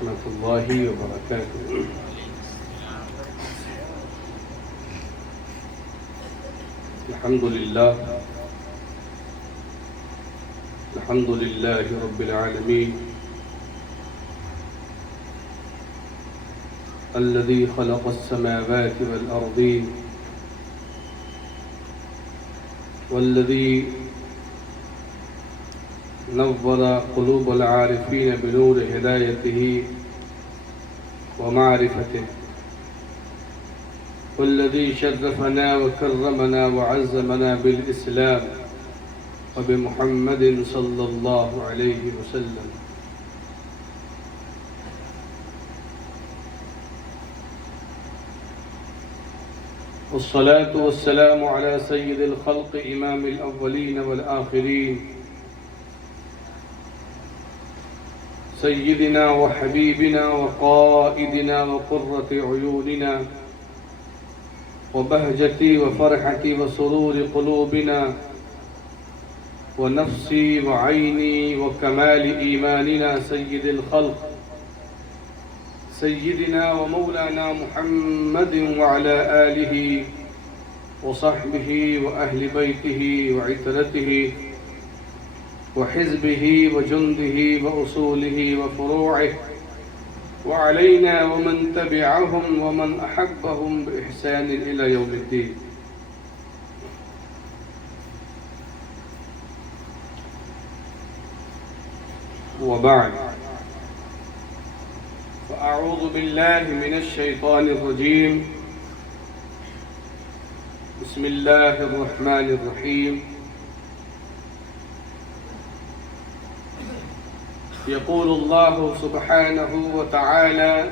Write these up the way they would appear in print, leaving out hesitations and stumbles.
ورحمة الله وبركاته. الحمد لله رب العالمين الذي خلق السماوات والأرضين والذي نور قلوب العارفين بنور هدايته ومعرفته، والذي شرفنا وكرمنا وعزمنا بالإسلام وبمحمد صلى الله عليه وسلم. والصلاة والسلام على سيد الخلق إمام الأولين والآخرين، سيدنا وحبيبنا وقائدنا وقرة عيوننا وبهجتي وفرحتي وسرور قلوبنا ونفسي وعيني وكمال إيماننا، سيد الخلق سيدنا ومولانا محمد وعلى آله وصحبه وأهل بيته وعترته وحزبه وجنده وأصوله وفروعه، وعلينا ومن تبعهم ومن أحبهم بإحسان إلى يوم الدين. وبعد، فأعوذ بالله من الشيطان الرجيم. بسم الله الرحمن الرحيم. يقول الله سبحانه وتعالى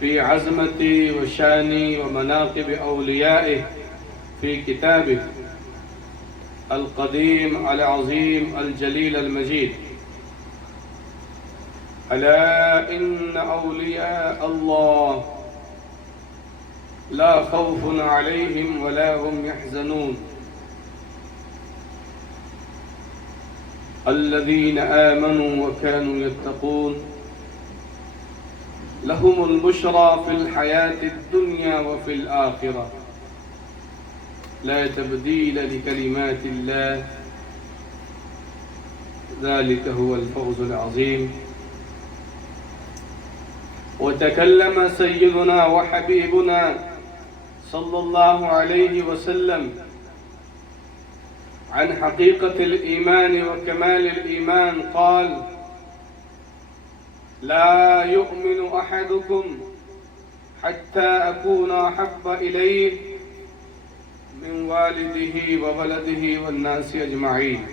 في عظمة وشان ومناقب أوليائه في كتابه القديم العظيم الجليل المجيد: ألا إن أولياء الله لا خوف عليهم ولا هم يحزنون الذين آمنوا وكانوا يتقون لهم البشرى في الحياة الدنيا وفي الآخرة لا تبديل لكلمات الله ذلك هو الفوز العظيم. وتكلم سيدنا وحبيبنا صلى الله عليه وسلم عن حقيقة الإيمان وكمال الإيمان، قال: لا يؤمن أحدكم حتى أكون أحب إليه من والده وولده والناس أجمعين.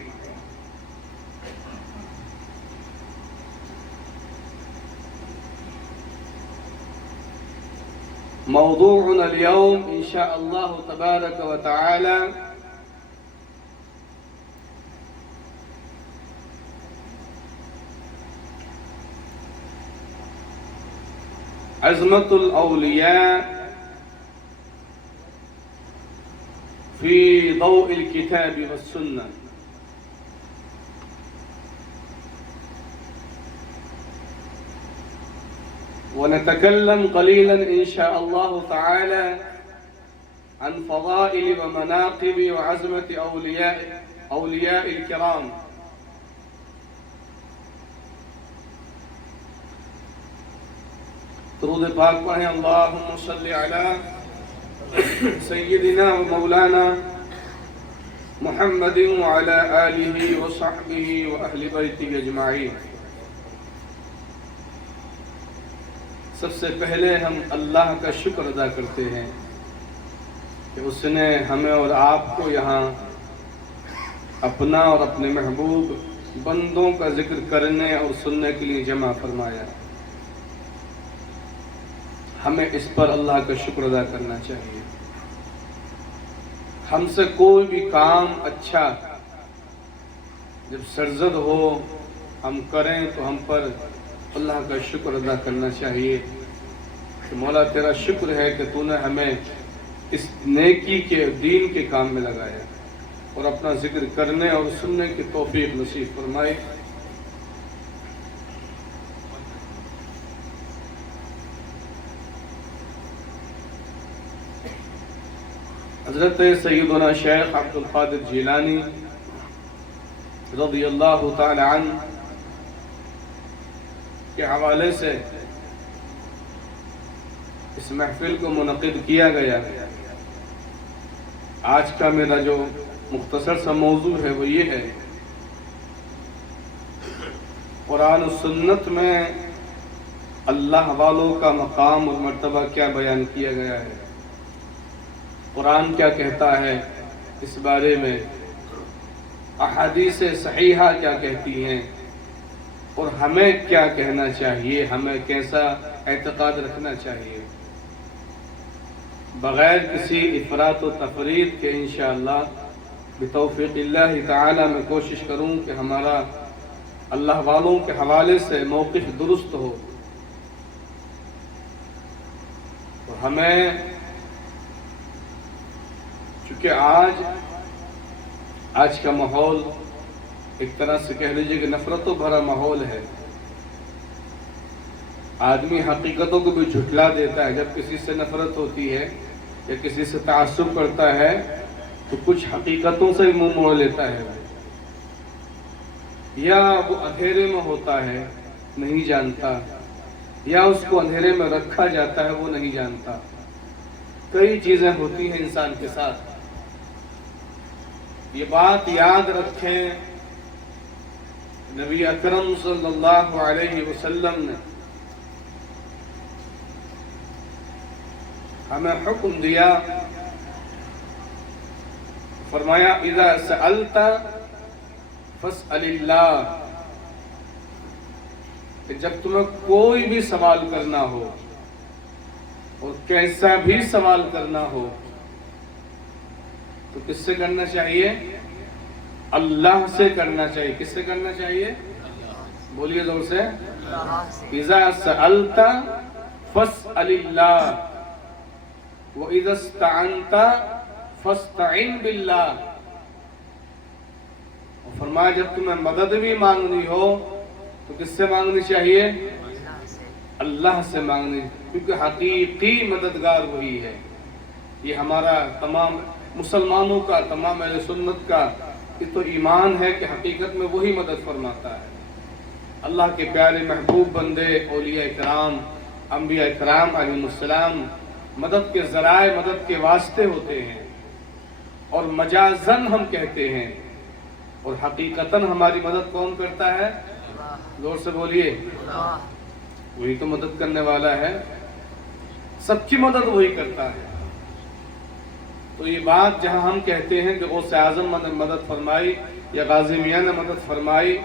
موضوعنا اليوم إن شاء الله تبارك وتعالى عظمة الأولياء في ضوء الكتاب والسنة. ونتكلم قليلا إن شاء الله تعالى عن فضائل ومناقب وعظمة أولياء الكرام. درود پاک پڑھیں: اللہم صلی علی سیدنا و مولانا محمد وعلی آلہ وصحبہ واہل بیتہ اجمعین. سب سے پہلے ہم اللہ کا شکر ادا کرتے ہیں کہ اس نے ہمیں اور آپ کو یہاں اپنا اور اپنے محبوب بندوں کا ذکر کرنے اور سننے کے لیے جمع فرمایا. ہمیں اس پر اللہ کا شکر ادا کرنا چاہیے. ہم سے کوئی بھی کام اچھا جب سرزد ہو ہم کریں تو ہم پر اللہ کا شکر ادا کرنا چاہیے کہ مولا تیرا شکر ہے کہ تو نے ہمیں اس نیکی کے دین کے کام میں لگایا اور اپنا ذکر کرنے اور سننے کی توفیق نصیب فرمائے. حضرت سیدنا شیخ عبد القادر جیلانی رضی اللہ تعالی عنہ کے حوالے سے اس محفل کو منعقد کیا گیا۔ آج کا میرا جو مختصر سا موضوع ہے وہ یہ ہے، قرآن و سنت میں اللہ والوں کا مقام اور مرتبہ کیا بیان کیا گیا ہے، قرآن کیا کہتا ہے اس بارے میں، احادیث صحیحہ کیا کہتی ہیں، اور ہمیں کیا کہنا چاہیے، ہمیں کیسا اعتقاد رکھنا چاہیے، بغیر کسی افراط و تفریط کے انشاءاللہ بتوفیق اللہ تعالی میں کوشش کروں کہ ہمارا اللہ والوں کے حوالے سے موقف درست ہو، اور ہمیں چونکہ آج کا ماحول ایک طرح سے کہہ لیجیے کہ نفرتوں بھرا ماحول ہے، آدمی حقیقتوں کو بھی جھٹلا دیتا ہے، جب کسی سے نفرت ہوتی ہے یا کسی سے تعصب کرتا ہے تو کچھ حقیقتوں سے منہ موڑ لیتا ہے، یا وہ اندھیرے میں ہوتا ہے نہیں جانتا، یا اس کو اندھیرے میں رکھا جاتا ہے وہ نہیں جانتا، کئی چیزیں ہوتی ہیں انسان کے ساتھ۔ یہ بات یاد رکھیں، نبی اکرم صلی اللہ علیہ وسلم نے ہمیں حکم دیا، فرمایا اذا سألت فاسأل اللہ، کہ جب تمہیں کوئی بھی سوال کرنا ہو اور کیسا بھی سوال کرنا ہو تو کس سے کرنا چاہیے؟ اللہ سے کرنا چاہیے۔ کس سے کرنا چاہیے؟ بولیے زور سے، اذا سألت فاسأل اللہ وَإِذَا اسْتَعَنْتَ فَاسْتَعِنْ بِاللَّهِ، اور فرمایا جب تمہیں مدد بھی مانگنی ہو تو کس سے مانگنی چاہیے؟ اللہ سے مانگنی، کیونکہ حقیقی مددگار وہی ہے۔ یہ ہمارا تمام مسلمانوں کا، تمام اہل سنت کا یہ تو ایمان ہے کہ حقیقت میں وہی مدد فرماتا ہے۔ اللہ کے پیارے محبوب بندے، اولیاء کرام، انبیاء کرام علیہ السلام مدد کے ذرائع، مدد کے واسطے ہوتے ہیں، اور مجازن ہم کہتے ہیں، اور حقیقتاً ہماری مدد کون کرتا ہے؟ زور سے بولیے، وہی تو مدد کرنے والا ہے، سب کی مدد وہی کرتا ہے۔ تو یہ بات جہاں ہم کہتے ہیں کہ غوث اعظم نے مدد فرمائی یا غازی میاں نے مدد فرمائی،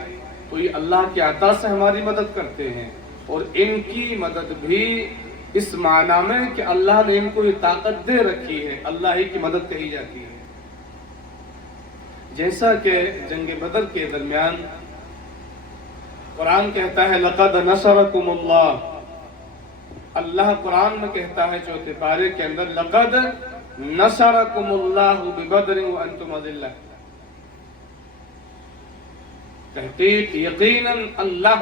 تو یہ اللہ کی عطا سے ہماری مدد کرتے ہیں، اور ان کی مدد بھی اس معنی میں کہ اللہ نے ان کو یہ طاقت دے رکھی ہے، اللہ ہی کی مدد کہی جاتی ہے۔ جیسا کہ جنگ بدر کے درمیان قرآن کہتا ہے لَقَدْ نَصَرَكُمُ اللَّهُ، اللہ قرآن میں کہتا ہے چوتھے پارے کے اندر لَقَدْ نَصَرَكُمُ اللَّهُ بِبَدْرٍ وَأَنْتُمْ أَذِلَّةٌ، تحقیق یقیناً اللہ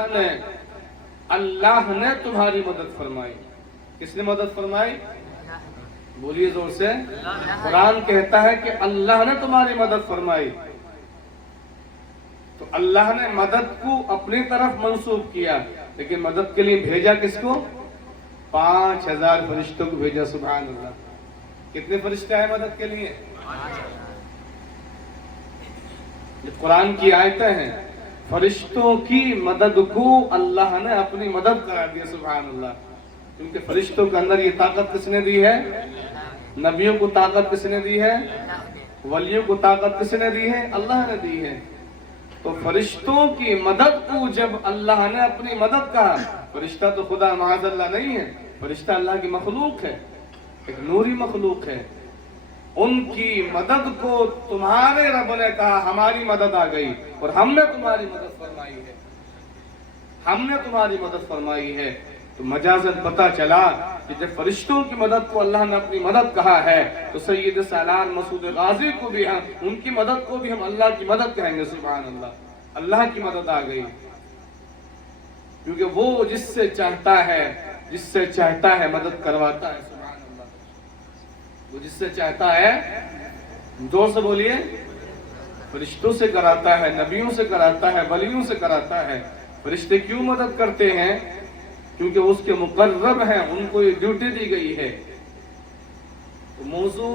نے تمہاری مدد فرمائی۔ کس نے مدد فرمائی؟ بولیے زور سے، قرآن کہتا ہے کہ اللہ نے تمہاری مدد فرمائی، تو اللہ نے مدد کو اپنی طرف منسوب کیا، لیکن مدد کے لیے بھیجا کس کو؟ 5000 فرشتوں کو بھیجا، سبحان اللہ۔ کتنے فرشتے آئے مدد کے لیے؟ یہ قرآن کی آیتیں ہیں، فرشتوں کی مدد کو اللہ نے اپنی مدد قرار دیا، سبحان اللہ، کیونکہ فرشتوں کے اندر یہ طاقت کس نے دی ہے؟ نبیوں کو طاقت کس نے دی ہے؟ ولیوں کو طاقت کس نے دی ہے؟ اللہ نے دی ہے۔ تو فرشتوں کی مدد کو جب اللہ نے اپنی مدد کہا، فرشتہ تو خدا معاذ اللہ نہیں ہے، فرشتہ اللہ کی مخلوق ہے، ایک نوری مخلوق ہے، ان کی مدد کو تمہارے رب نے کہا ہماری مدد آ گئی، اور ہم نے تمہاری مدد فرمائی ہے، ہم نے تمہاری مدد فرمائی ہے۔ تو مجازن پتہ چلا کہ جب فرشتوں کی مدد کو اللہ نے اپنی مدد کہا ہے تو سید سالار مسعود غازی کو بھی ہم ان کی مدد کو بھی ہم اللہ کی مدد کہیں گے، سبحان اللہ، اللہ کی مدد آ گئی، کیونکہ وہ جس سے چاہتا ہے مدد کرواتا ہے، سبحان اللہ۔ وہ جس سے چاہتا ہے، زور سے بولیے، فرشتوں سے کراتا ہے، نبیوں سے کراتا ہے، ولیوں سے کراتا ہے۔ فرشتے کیوں مدد کرتے ہیں؟ کیونکہ اس کے مقرب ہیں، ان کو یہ ڈیوٹی دی گئی ہے۔ تو موضوع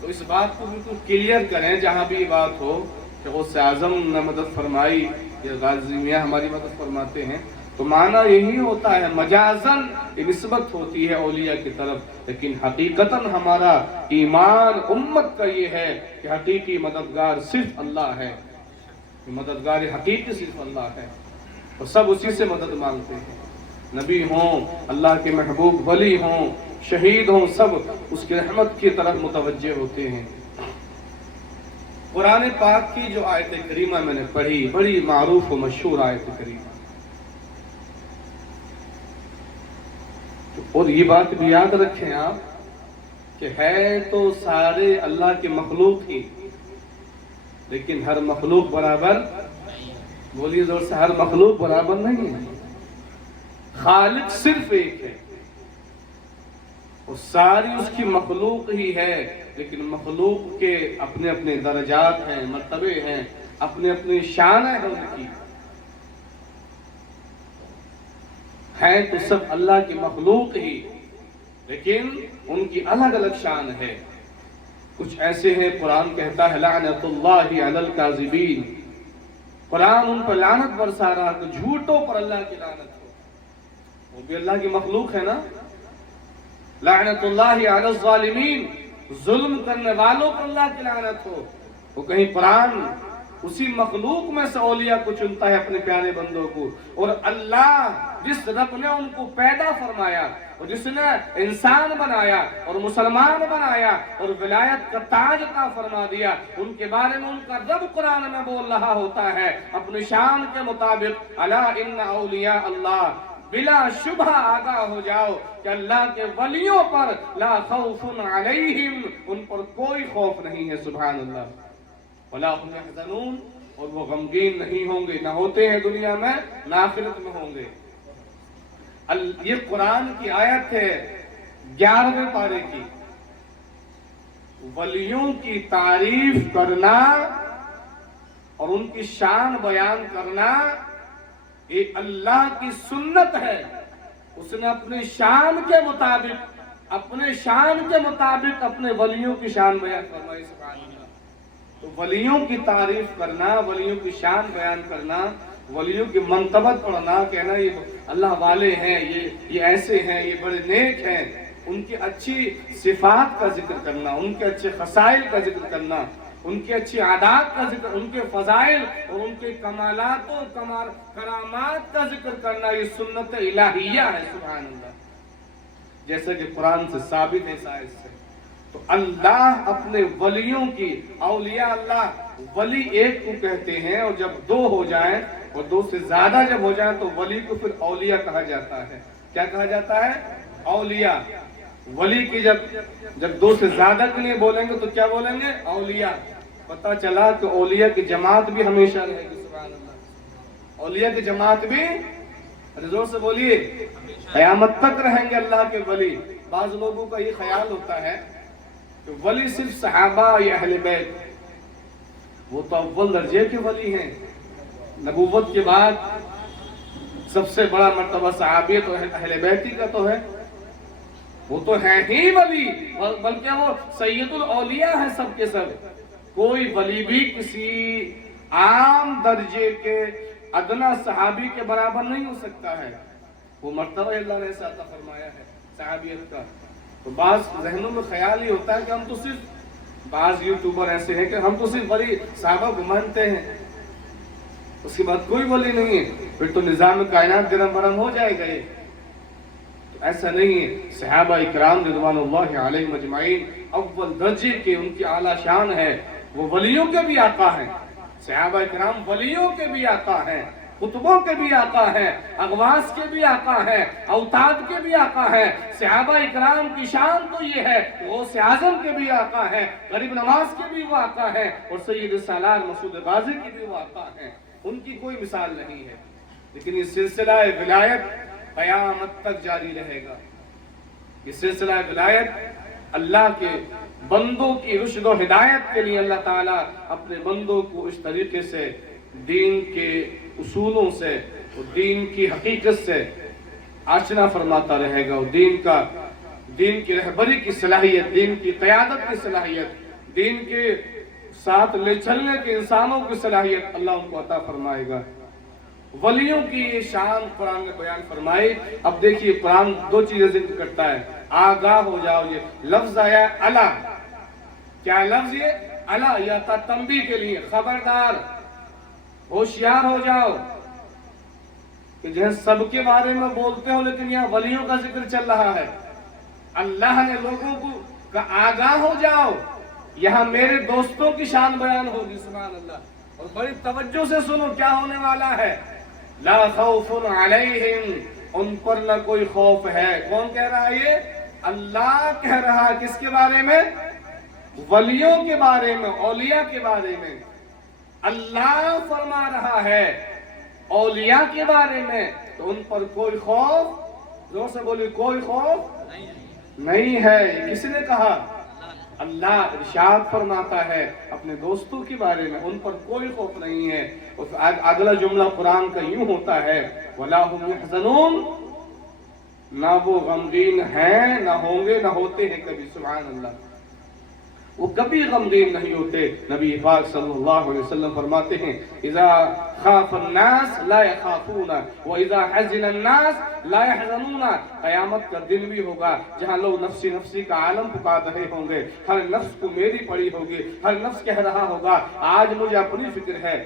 تو اس بات کو بالکل کلیئر کریں جہاں بھی یہ بات ہو کہ غوث اعظم نے مدد فرمائی یا غازی میاں ہماری مدد فرماتے ہیں، تو معنی یہی ہوتا ہے، مجازن نسبت ہوتی ہے اولیاء کی طرف، لیکن حقیقتاً ہمارا ایمان امت کا یہ ہے کہ حقیقی مددگار صرف اللہ ہے، مددگار حقیقی صرف اللہ ہے، اور سب اسی سے مدد مانگتے ہیں۔ نبی ہوں، اللہ کے محبوب ولی ہوں، شہید ہوں، سب اس کی رحمت کی طرف متوجہ ہوتے ہیں۔ قرآن پاک کی جو آیت کریمہ میں نے پڑھی، بڑی معروف و مشہور آیت کریمہ، اور یہ بات بھی یاد رکھیں آپ کہ ہے تو سارے اللہ کے مخلوق ہی، لیکن ہر مخلوق برابر، بولیے زور سے، ہر مخلوق برابر نہیں ہے۔ خالق صرف ایک ہے اور ساری اس کی مخلوق ہی ہے، لیکن مخلوق کے اپنے اپنے درجات ہیں، مرتبے ہیں، اپنے اپنی شان ہے ان کی، ہیں تو سب اللہ کی مخلوق ہی، لیکن ان کی الگ الگ شان ہے۔ کچھ ایسے ہیں، قرآن کہتا ہے لعنت اللہ علی الکاذبین، قرآن ان پر لعنت برسا رہا کہ جھوٹوں پر اللہ کی لعنت ہو، وہ بھی اللہ کی مخلوق ہے نا۔ لعنت اللہ علی الظالمین، ظلم کرنے والوں پر اللہ کی لعنت ہو۔ وہ کہیں قرآن اسی مخلوق میں سے اولیاء کو چنتا ہے، اپنے پیارے بندوں کو، اور اللہ جس رب نے ان کو پیدا فرمایا اور جس نے انسان بنایا اور مسلمان بنایا اور ولایت کا تاج عطا فرما دیا، ان کے بارے میں ان کا رب قرآن میں بول رہا ہوتا ہے اپنی شان کے مطابق، الا ان اولیاء اللہ، بلا شبہ آگاہ ہو جاؤ کہ اللہ کے ولیوں پر لا خوف علیہم، ان پر کوئی خوف نہیں ہے، سبحان اللہ، ولا هم يحزنون، اور وہ غمگین نہیں ہوں گے، نہ ہوتے ہیں دنیا میں، نہ آخرت میں ہوں گے۔ یہ قرآن کی آیت ہے 11ویں پارے کی۔ ولیوں کی تعریف کرنا اور ان کی شان بیان کرنا یہ اللہ کی سنت ہے۔ اس نے اپنی شان کے مطابق اپنے ولیوں کی شان بیان فرمائی، سبحان اللہ۔ تو ولیوں کی تعریف کرنا، ولیوں کی شان بیان کرنا، ولیوں کی منقبت پڑھنا، کہنا یہ اللہ والے ہیں، یہ ایسے ہیں، یہ بڑے نیک ہیں، ان کی اچھی صفات کا ذکر کرنا، ان کے اچھے خصائل کا ذکر کرنا، ان کی اچھی عادات کا ذکر، ان کے فضائل اور ان کے کمالات و کرامات کا ذکر کرنا، یہ سنت الہیہ ہے، سبحان اللہ، جیسا کہ قرآن سے ثابت ہے اس آیت سے۔ تو اللہ اپنے ولیوں کی، اولیاء اللہ ولی ایک کو کہتے ہیں، اور جب دو ہو جائیں اور دو سے زیادہ جب ہو جائیں تو ولی کو پھر اولیاء کہا جاتا ہے۔ کیا کہا جاتا ہے؟ اولیاء۔ ولی کی جب دو سے زیادہ کے لیے بولیں گے تو کیا بولیں گے؟ اولیاء۔ پتہ چلا کہ اولیاء کی جماعت بھی ہمیشہ رہے گی، سبحان اللہ، اولیاء کی جماعت بھی، زور سے بولیے، قیامت تک رہیں گے اللہ کے ولی۔ بعض لوگوں کا یہ خیال ہوتا ہے کہ ولی صرف صحابہ یا اہل بیت، وہ تو اول درجے کے ولی ہیں، نبوت کے بعد سب سے بڑا مرتبہ صحابیت اور اہل بیتی کا تو ہے، وہ تو ہیں ہی ولی، بلکہ وہ سید الاولیاء ہیں سب کے سب۔ کوئی ولی بھی کسی عام درجے کے ادنا صحابی کے برابر نہیں ہو سکتا ہے، وہ مرتبہ اللہ نے ایسا عطا فرمایا ہے صحابیت کا۔ تو بعض ذہنوں میں خیال ہی ہوتا ہے کہ ہم تو صرف، بعض یوٹیوبر ایسے ہیں کہ ہم تو صرف ولی صحابہ کو مانتے ہیں، اس کے بعد کوئی ولی نہیں ہے، پھر تو نظام کائنات گرم برم ہو جائے گا۔ تو ایسا نہیں ہے، صحابہ اکرام رضوان اللہ علیہم اجمعین اول درجے کے، ان کی اعلیٰ شان ہے، وہ ولیوں کے بھی آقا ہیں، صحابہ اکرام ولیوں کے بھی آقا ہیں، قطبوں کے بھی آقا ہیں، اغواس کے بھی آقا ہیں، اوتاد کے بھی آقا ہیں۔ صحابہ اکرام کی شان تو یہ ہے کہ غوث اعظم کے بھی آقا ہیں، غریب نواز کے بھی وہ آقا ہیں، اور سید سالار مسعود غازی کے بھی وہ آقا ہیں، ان کی کوئی مثال نہیں ہے۔ لیکن یہ سلسلہ ولایت قیامت تک جاری رہے گا، یہ سلسلہ ولایت اللہ کے بندوں کی رشد و ہدایت کے لیے اللہ تعالیٰ اپنے بندوں کو اس طریقے سے دین کے اصولوں سے اور دین کی حقیقت سے آشنا فرماتا رہے گا، اور دین کی رہبری کی صلاحیت، دین کی قیادت کی صلاحیت، دین کے ساتھ لے چلنے کے انسانوں کی صلاحیت اللہ ان کو عطا فرمائے گا۔ ولیوں کی یہ شان قرآن نے بیان فرمائی۔ اب دیکھیے قرآن دو چیزیں ذکر کرتا ہے، آگاہ ہو جاؤ، یہ لفظ آیا الا، کیا لفظ یہ الا، یا تھا تنبیہ کے لیے، خبردار، ہوشیار ہو جاؤ، کہ جہاں سب کے بارے میں بولتے ہو لیکن یہاں ولیوں کا ذکر چل رہا ہے۔ اللہ نے لوگوں کو آگاہ ہو جاؤ، یہاں میرے دوستوں کی شان بیان ہوگی، سبحان اللہ، اور بڑی توجہ سے سنو کیا ہونے والا ہے۔ لا خوف علیہم، ان پر نہ کوئی خوف ہے۔ کون کہہ رہا ہے یہ؟ اللہ کہہ رہا ہے، کس کے بارے میں؟ ولیوں کے بارے میں، اولیاء کے بارے میں۔ اللہ فرما رہا ہے اولیاء کے بارے میں، تو ان پر کوئی خوف، زور سے بولی، کوئی خوف نہیں ہے۔ یہ کس نے کہا؟ اللہ ارشاد فرماتا ہے اپنے دوستوں کے بارے میں، ان پر کوئی خوف نہیں ہے۔ اور اگلا جملہ قرآن کا یوں ہوتا ہے، وَلَا هُمْ يَحْزَنُونَ، نہ وہ غمگین ہیں، نہ ہوں گے، نہ ہوتے ہیں کبھی، سبحان اللہ، وہ کبھی غمگین نہیں ہوتے۔ نبی پاک صلی اللہ علیہ وسلم فرماتے ہیں، اذا خاف الناس لا يخافون واذا حزن الناس لا يحزنون۔ قیامت کا دن بھی ہوگا جہاں لوگ نفسی نفسی کا عالم پکار رہے ہوں گے، ہر نفس کو میری پڑی ہوگی، ہر نفس کہہ رہا ہوگا آج مجھے اپنی فکر ہے،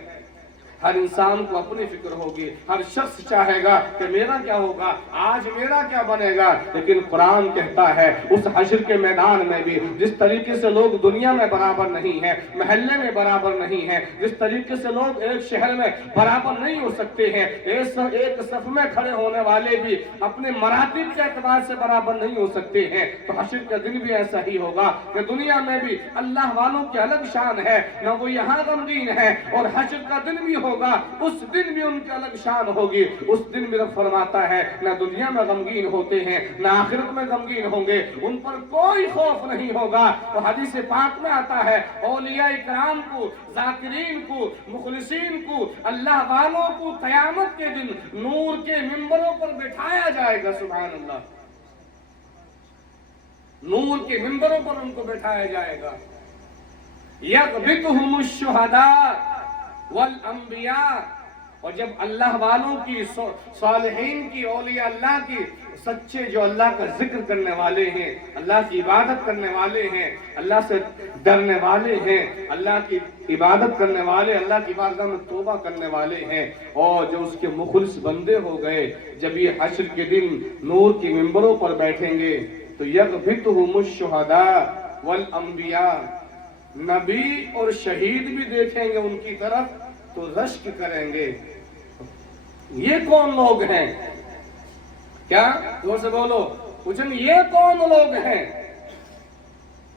ہر انسان کو اپنی فکر ہوگی، ہر شخص چاہے گا کہ میرا کیا ہوگا، آج میرا کیا بنے گا۔ لیکن قرآن کہتا ہے اس حشر کے میدان میں بھی جس طریقے سے لوگ دنیا میں برابر نہیں ہیں، محلے میں برابر نہیں ہیں، جس طریقے سے لوگ ایک شہر میں برابر نہیں ہو سکتے ہیں، ایک صف میں کھڑے ہونے والے بھی اپنے مراتب کے اعتبار سے برابر نہیں ہو سکتے ہیں، تو حشر کا دن بھی ایسا ہی ہوگا کہ دنیا میں بھی اللہ والوں کی الگ شان ہے، نہ وہ یہاں غمگین ہے، اور حشر کا دن بھی ہوگا، اس دن بھی ان کی الگ شان ہوگی۔ اس دن بھی رب فرماتا ہے نہ دنیا میں غمگین ہوتے ہیں، نہ آخرت میں غمگین ہوں گے، ان پر کوئی خوف نہیں ہوگا۔ تو حدیث پاک میں آتا ہے اولیاء کرام کو، ذاکرین کو، مخلصین کو، اللہ والوں کو قیامت کے دن نور کے ممبروں پر بٹھایا جائے گا، سبحان اللہ، نور کے ممبروں پر ان کو بٹھایا جائے گا۔ یقبضہم الشہداء والانبیاء، اور جب اللہ والوں کی، صالحین کی، اولیاء اللہ کی، سچے جو اللہ کا ذکر کرنے والے ہیں، اللہ کی عبادت کرنے والے ہیں، اللہ سے ڈرنے والے ہیں، اللہ کی عبادت کرنے والے، اللہ کی بارگاہ میں توبہ کرنے والے ہیں، اور جو اس کے مخلص بندے ہو گئے، جب یہ حشر کے دن نور کی ممبروں پر بیٹھیں گے تو یغبطہم الشہداء والانبیاء، نبی اور شہید بھی دیکھیں گے ان کی طرف تو رشک کریں گے۔ یہ کون لوگ ہیں؟ کیا زور سے بولو، پوچھیں یہ کون لوگ ہیں؟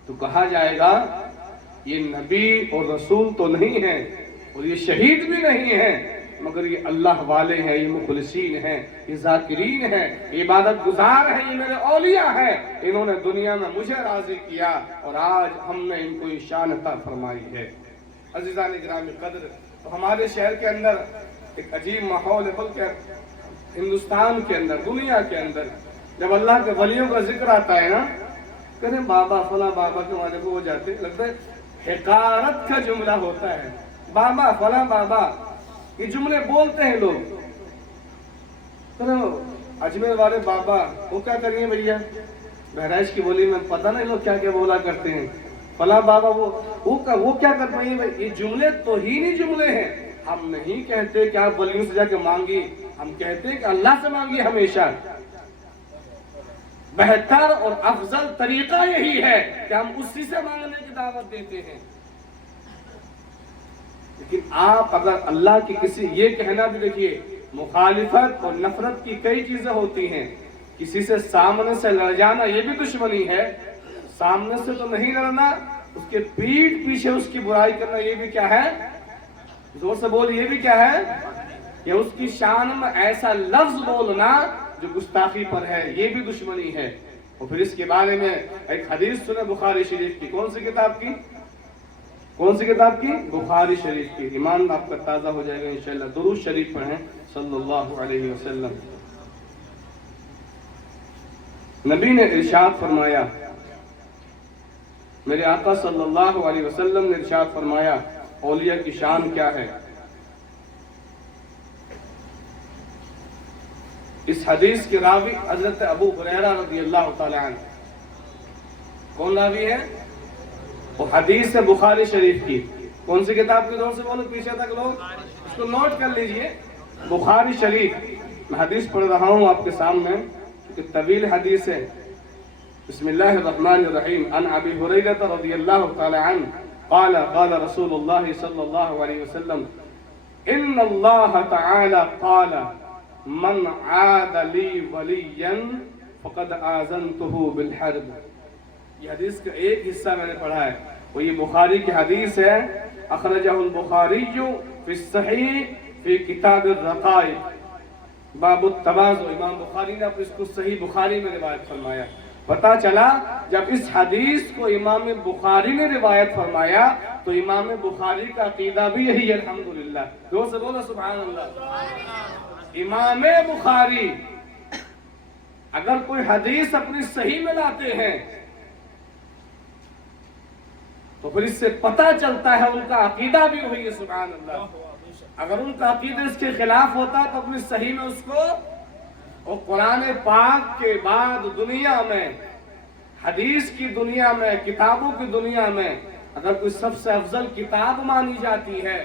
تو کہا جائے گا یہ نبی اور رسول تو نہیں ہیں، اور یہ شہید بھی نہیں ہیں، مگر یہ اللہ والے ہیں، یہ مخلصین ہیں، یہ ذاکرین ہیں، یہ عبادت گزار ہیں، یہ میرے اولیاء ہیں، انہوں نے دنیا میں مجھے راضی کیا اور آج ہم نے ان کو یہ شان عطا فرمائی ہے۔ عزیزان گرامی قدر، تو ہمارے شہر کے اندر ایک عجیب ماحول ہے، بلکہ ہندوستان کے اندر، دنیا کے اندر، جب اللہ کے ولیوں کا ذکر آتا ہے نا، کہتے ہیں بابا فلاں بابا کے وہاں دیکھو ہو جاتے، لگتا ہے حقارت کا جملہ ہوتا ہے، بابا فلاں بابا، یہ جملے بولتے ہیں لوگ۔ اجمیر والے بابا وہ کیا کریں گے بھیا، بہرائچ کی بولی میں پتہ نہیں لوگ کیا کیا بولا کرتے ہیں، فلاں بابا وہ کیا کرتے ہیں، یہ جملے توہینی جملے ہیں۔ ہم نہیں کہتے کہ آپ ولیوں سے جا کے مانگی، ہم کہتے ہیں کہ اللہ سے مانگی ہمیشہ۔ بہتر اور افضل طریقہ یہی ہے کہ ہم اسی سے مانگنے کی دعوت دیتے ہیں۔ لیکن آپ اگر اللہ کی کسی، یہ کہنا بھی دیکھیے، مخالفت اور نفرت کی کئی چیزیں ہوتی ہیں، کسی سے سامنے سے لڑ جانا یہ بھی دشمنی ہے، سامنے سے تو نہیں لڑنا، اس کے پیٹھ پیچھے اس کی برائی کرنا یہ بھی کیا ہے، زور سے بول، یہ بھی کیا ہے، یہ اس کی شان میں ایسا لفظ بولنا جو گستاخی پر ہے، یہ بھی دشمنی ہے۔ اور پھر اس کے بارے میں ایک حدیث سنے بخاری شریف کی. کون سی کتاب کی؟ کون سی کتاب کی؟ بخاری شریف کی. ایمان آپ کا تازہ ہو جائے گا انشاءاللہ. درود شریف پڑھیں صلی اللہ علیہ وسلم. نبی نے ارشاد فرمایا، میرے آقا صلی اللہ علیہ وسلم نے ارشاد فرمایا اولیاء کی شان کیا ہے. اس حدیث کے راوی حضرت ابو ہریرہ رضی اللہ تعالی عنہ. کون راوی ہے؟ وہ حدیث ہے بخاری شریف کی. کون سی کتاب کی؟ دور سے بولو پیچھے تک لوگ اس کو نوٹ کر لیجئے. بخاری شریف. میں حدیث پڑھ رہا ہوں آپ کے سامنے کہ طویل حدیث ہے. بسم اللہ الرحمن الرحیم. عن ابی ہریرہ رضی اللہ تعالی عنہ قال قال رسول اللہ صلی اللہ علیہ وسلم ان اللہ تعالی قال من عاد لی ولیا فقد آذنته بالحرب. یہ حدیث کا ایک حصہ میں نے پڑھا ہے، وہ یہ بخاری کی حدیث ہے. اخرجہ البخاری فی الصحیح فی کتاب الرقائق باب التواضع. امام بخاری نے اس کو صحیح بخاری میں روایت فرمایا. پتہ چلا جب اس حدیث کو امام بخاری نے روایت فرمایا تو امام بخاری کا عقیدہ بھی یہی ہے. الحمدللہ. دو سے بولو سبحان اللہ. امام بخاری اگر کوئی حدیث اپنی صحیح میں لاتے ہیں تو پھر اس سے پتہ چلتا ہے ان کا عقیدہ بھی وہی ہے. سبحان اللہ. اگر ان کا عقیدہ اس کے خلاف ہوتا تو اپنی صحیح میں اس کو، اور قرآن پاک کے بعد دنیا میں، حدیث کی دنیا میں، کتابوں کی دنیا میں اگر کوئی سب سے افضل کتاب مانی جاتی ہے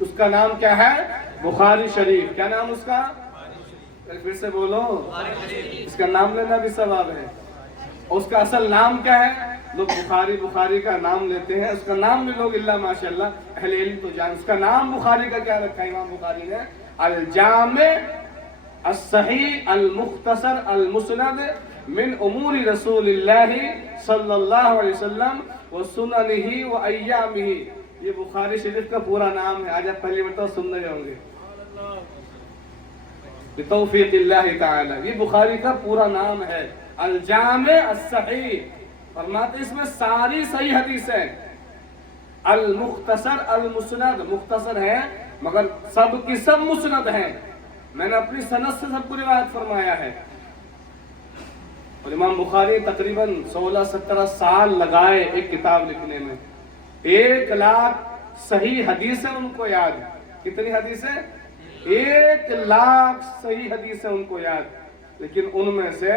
اس کا نام کیا ہے؟ بخاری شریف. کیا نام اس کا؟ پھر سے بولو. اس کا نام لینا بھی ثواب ہے. اور اس کا اصل نام کیا ہے؟ لوگ بخاری بخاری کا نام لیتے ہیں، اس کا نام بھی لوگ اللہ ماشاءاللہ اہل علم تو جان. اس کا نام بخاری کا کیا رکھا ہے امام بخاری نے؟ الجامع الصحیح المختصر المسند من امور رسول اللہ صلی اللہ علیہ وسلم وسننہ وایامہ. یہ بخاری شریف کا پورا نام ہے. آج آپ پہلی مرتبہ سن رہے ہوں گے. بتوفیق اللہ تعالی. یہ بخاری کا پورا نام ہے الجامع الصحیح. فرماتے اس میں ساری صحیح حدیثیں. المختصر المسند، مختصر ہے مگر سب کی سب مسند ہیں. میں نے اپنی سند سے سب کو روایت فرمایا ہے. اور امام بخاری تقریباً 16-17 سال لگائے ایک کتاب لکھنے میں. 1 لاکھ صحیح حدیثیں ان کو یاد. کتنی حدیثیں؟ 1 لاکھ صحیح حدیثیں ان کو یاد. لیکن ان میں سے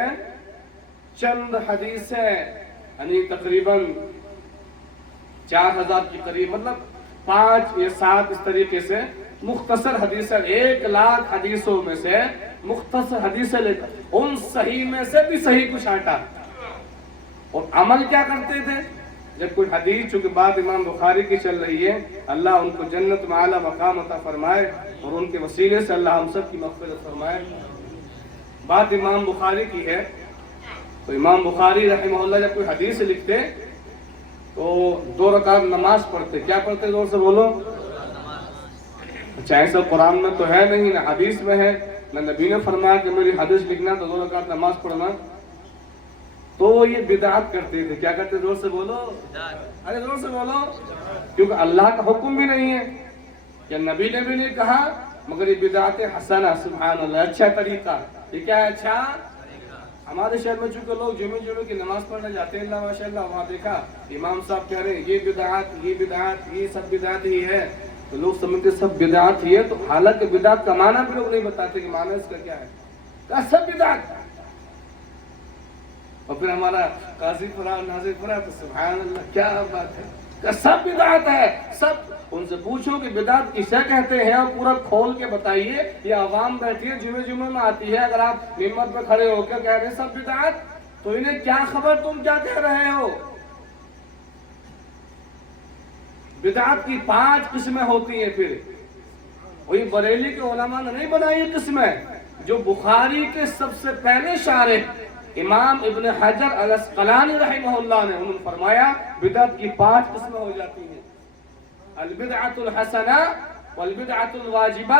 چند حدیثیں یعنی تقریباً 4000 کے قریب، مطلب 5 یا 7 اس طریقے سے مختصر حدیثیں. 1 لاکھ حدیثوں میں سے مختصر حدیثیں لے کر ان صحیح میں سے بھی صحیح کو چھانٹا. اور عمل کیا کرتے تھے؟ جب کوئی حدیث چونکہ بات امام بخاری کی چل رہی ہے، اللہ ان کو جنت میں اعلیٰ مقام عطا فرمائے اور ان کے وسیلے سے اللہ ہم سب کی مغفرت فرمائے. بات امام بخاری کی ہے تو امام بخاری رحمہ اللہ جب کوئی حدیث لکھتے تو 2 رکعت نماز پڑھتے. کیا پڑھتے؟ زور سے بولو. اچھا ایسا قرآن میں تو ہے نہیں، نہ حدیث میں ہے، نہ نبی نے فرمایا کہ میری حدیث لکھنا تو 2 رکعت نماز پڑھنا. تو یہ بدعت کرتے تھے. کیا کرتے؟ زور سے بولو. ارے زور سے بولو. کیونکہ اللہ کا حکم بھی نہیں ہے، یا نبی نے بھی نہیں کہا، مگر یہ بدعت حسنہ. سبحان اللہ. اچھا طریقہ. یہ کیا ہے؟ اچھا. ہمارے شہر میں چونکہ لوگ جمعے کی نماز پڑھنے جاتے ہیں، اللہ ماشاءاللہ وہاں دیکھا امام صاحب کہہ رہے ہیں یہ بدعت یہ بدعت یہ سب بدعت ہی ہے، تو لوگ سمجھتے سب بدعت ہی ہے. تو حالانکہ بدعت کا معنی بھی لوگ نہیں بتاتے کہ معنی اس کا کیا ہے. کہا سب بدعت. اور پھر ہمارا قاضی پڑھا ناظر پڑھا تو سبحان اللہ کیا بات ہے، کہا سب بدعت ہے سب. ان سے پوچھو کہ بدعت کسے کہتے ہیں اور پورا کھول کے بتائیے. یہ عوام بیٹھی ہے جمعے میں آتی ہے، اگر آپ ممبر پہ کھڑے ہو کے کہہ رہے ہیں سب بدعت، تو انہیں کیا خبر تم کیا کہہ رہے ہو. بدعت کی 5 قسمیں ہوتی ہیں. پھر وہی بریلی کے علماء نے نہیں بنائی قسمیں. جو بخاری کے سب سے پہلے شارح امام ابن حجر الاسقلانی رحمہ اللہ نے انہوں نے فرمایا بدعت کی 5 قسمیں ہو جاتی ہیں. البدعۃ الحسنہ والبدعۃ الواجبہ